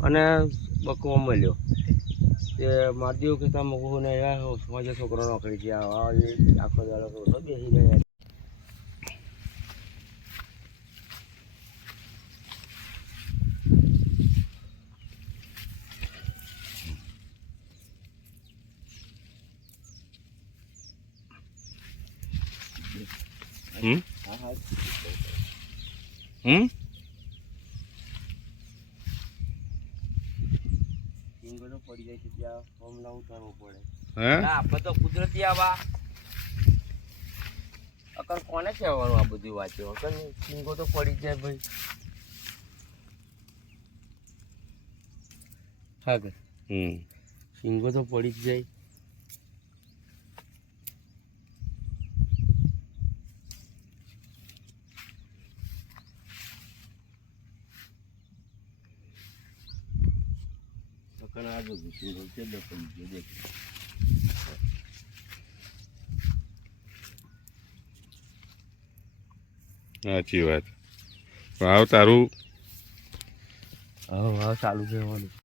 અને બકવો મળ્યો તે માધ્યો કે તમે કહું ને સમાજે છોકરો નોકરી છે આખો દાડો તો બેસી જાય પડી જાય છે ત્યાં ફોર્મ ના ઉતારવું પડે આપણે તો કુદરતી આવા અકર કોને કહેવાનું આ બધી વાતો અકર સિંગો તો પડી જાય ભાઈ હા કે સિંગો તો પડી જ જાય સાચી વાત. વાવ તારું હા ચાલુ છે